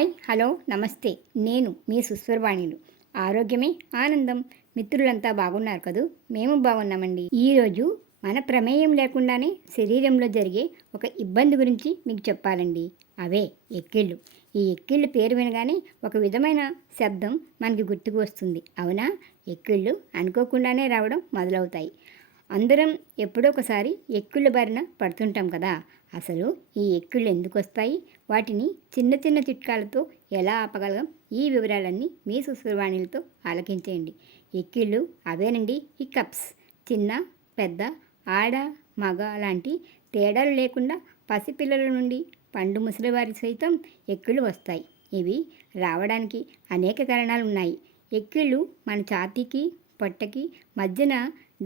Hi hello నమస్తే. నేను మీ సుస్వరవాణిలు. ఆరోగ్యమే ఆనందం. మిత్రులంతా బాగున్నారు కదూ? మేము బాగున్నామండి. ఈరోజు మన ప్రమేయం లేకుండానే శరీరంలో జరిగే ఒక ఇబ్బంది గురించి మీకు చెప్పాలండి. అవే ఎక్కిళ్ళు. ఈ ఎక్కిళ్ళు పేరు వినగానే ఒక విధమైన శబ్దం మనకి గుర్తుకు వస్తుంది, అవునా? ఎక్కిళ్ళు అనుకోకుండానే రావడం మొదలవుతాయి. అందరం ఎప్పుడో ఒకసారి ఎక్కిళ్ళ బారిన పడుతుంటాం కదా. అసలు ఈ ఎక్కిళ్ళు ఎందుకు వస్తాయి, వాటిని చిన్న చిన్న చిట్కాలతో ఎలా ఆపగలం, ఈ వివరాలన్నీ మీ సుస్వరవాణిలతో ఆలకించేయండి. ఎక్కిళ్ళు అవేనండి, హిక్అప్స్. చిన్న పెద్ద, ఆడ మగ లాంటి తేడాలు లేకుండా పసిపిల్లల నుండి పండు ముసలివారి సైతం ఎక్కిళ్ళు వస్తాయి. ఇవి రావడానికి అనేక కారణాలు ఉన్నాయి. ఎక్కిళ్ళు మన ఛాతీకి పొట్టకి మధ్యన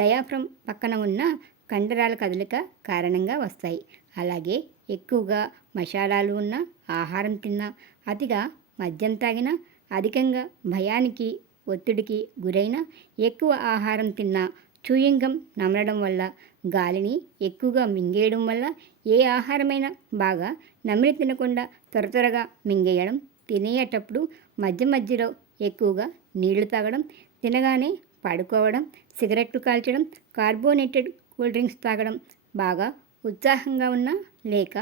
డయాఫ్రమ్ పక్కన ఉన్న కండరాల కదలిక కారణంగా వస్తాయి. అలాగే ఎక్కువగా మసాలాలు ఉన్న ఆహారం తిన్నా, అతిగా మద్యం తాగినా, అధికంగా భయానికి ఒత్తిడికి గురైన, ఎక్కువ ఆహారం తిన్నా, చూయింగం నమలడం వల్ల, గాలిని ఎక్కువగా మింగేయడం వల్ల, ఏ ఆహారమైనా బాగా నమిలి తినకుండా త్వరగా మింగేయడం, తినేటప్పుడు మధ్య మధ్యలో ఎక్కువగా నీళ్లు తాగడం, తినగానే పడుకోవడం, సిగరెట్లు కాల్చడం, కార్బోనేటెడ్ కూల్ డ్రింక్స్ తాగడం, బాగా ఉత్సాహంగా ఉన్నా లేక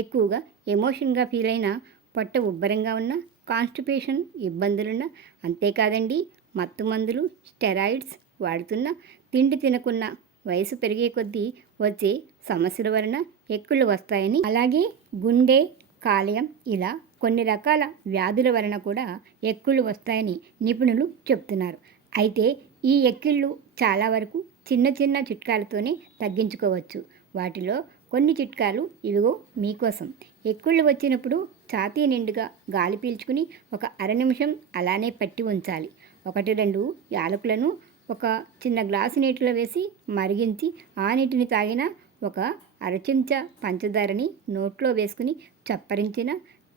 ఎక్కువగా ఎమోషన్గా ఫీల్ అయినా, పొట్ట ఉబ్బరంగా ఉన్న, కాన్స్టిపేషన్ ఇబ్బందులున్న, అంతేకాదండి మత్తు మందులు స్టెరాయిడ్స్ వాడుతున్న, తిండి తినకున్న, వయసు పెరిగే కొద్దీ వచ్చే సమస్యల వలన ఎక్కిళ్ళు వస్తాయని, అలాగే గుండె కాలేయం ఇలా కొన్ని రకాల వ్యాధుల వలన కూడా ఎక్కిళ్ళు వస్తాయని నిపుణులు చెప్తున్నారు. అయితే ఈ ఎక్కిళ్ళు చాలా వరకు చిన్న చిన్న చిట్కాలతోనే తగ్గించుకోవచ్చు. వాటిలో కొన్ని చిట్కాలు ఇవిగో మీకోసం. ఎక్కిళ్ళు వచ్చినప్పుడు ఛాతీ నిండుగా గాలి పీల్చుకుని ఒక అర నిమిషం అలానే పట్టి ఉంచాలి. 1-2 యాలకులను ఒక చిన్న గ్లాసు నీటిలో వేసి మరిగించి ఆ నీటిని తాగిన, ఒక అర చెంచా పంచదారని నోట్లో వేసుకుని చప్పరించిన,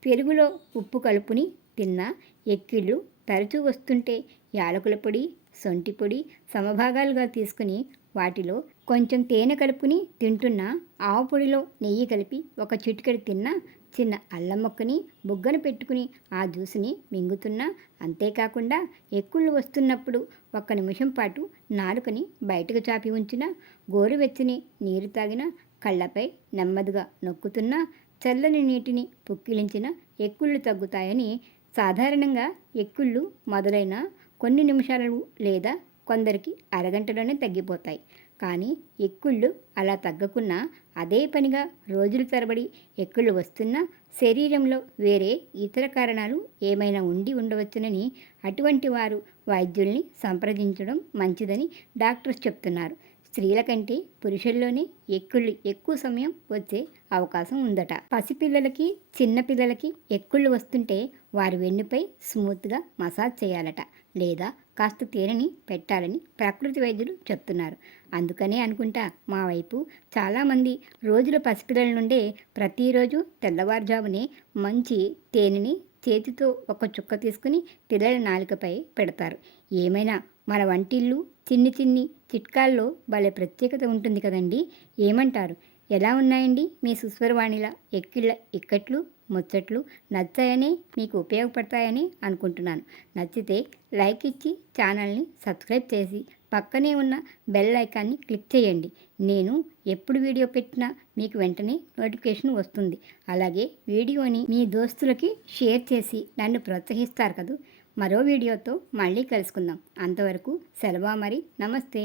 పెరుగులో ఉప్పు కలుపుని తిన్న, ఎక్కిళ్ళు తరచూ వస్తుంటే యాలకుల పొడి, సొంటి పొడి సమభాగాలుగా తీసుకుని వాటిలో కొంచెం తేనె కలుపుకుని తింటున్న, ఆవు పొడిలో నెయ్యి కలిపి ఒక చిటికెడు తిన్న, చిన్న అల్లం ముక్కని బుగ్గన పెట్టుకుని ఆ జ్యూస్ని మింగుతున్నా, అంతేకాకుండా ఎక్కిళ్ళు వస్తున్నప్పుడు 1 నిమిషం పాటు నాలుకని బయటకు చాపి ఉంచిన, గోరువెచ్చని నీరు తాగిన, కళ్ళపై నెమ్మదిగా నొక్కుతున్నా, చల్లని నీటిని పుక్కిలించిన ఎక్కిళ్ళు తగ్గుతాయని. సాధారణంగా ఎక్కిళ్ళు మొదలైన కొన్ని నిమిషాలు లేదా కొందరికి అరగంటలోనే తగ్గిపోతాయి. కానీ ఎక్కిళ్ళు అలా తగ్గకున్నా, అదే పనిగా రోజుల తరబడి ఎక్కిళ్ళు వస్తున్నా, శరీరంలో వేరే ఇతర కారణాలు ఏమైనా ఉండవచ్చునని, అటువంటి వారు వైద్యుల్ని సంప్రదించడం మంచిదని డాక్టర్స్ చెప్తున్నారు. స్త్రీల కంటే పురుషుల్లోనే ఎక్కిళ్ళు ఎక్కువ సమయం వచ్చే అవకాశం ఉందట. పసిపిల్లలకి, చిన్నపిల్లలకి ఎక్కిళ్ళు వస్తుంటే వారి వెన్నుపై స్మూత్గా మసాజ్ చేయాలట, లేదా కాస్త తేనెని పెట్టాలని ప్రకృతి వైద్యులు చెప్తున్నారు. అందుకనే అనుకుంటా మా వైపు చాలామంది రోజుల పసిపిల్లల నుండే ప్రతిరోజు తెల్లవారుజామునే మంచి తేనెని చేతితో ఒక చుక్క తీసుకుని పిల్లల నాలుకపై పెడతారు. ఏమైనా మన వంటిల్లు చిన్ని చిన్ని చిట్కాల్లో భలే ప్రత్యేకత ఉంటుంది కదండి. ఏమంటారు? ఎలా ఉన్నాయండి మీ సుస్వరవాణిల ఎక్కిళ్ళ ఇక్కట్లు ముచ్చట్లు? నచ్చాయని, మీకు ఉపయోగపడతాయని అనుకుంటున్నాను. నచ్చితే లైక్ ఇచ్చి ఛానల్ని సబ్స్క్రైబ్ చేసి పక్కనే ఉన్న బెల్ ఐకాన్ని క్లిక్ చేయండి. నేను ఎప్పుడు వీడియో పెట్టినా మీకు వెంటనే నోటిఫికేషన్ వస్తుంది. అలాగే వీడియోని మీ దోస్తులకి షేర్ చేసి నన్ను ప్రోత్సహిస్తారు కదూ. మరో వీడియోతో మళ్ళీ కలుసుకుందాం. అంతవరకు సెలవు మరి. నమస్తే.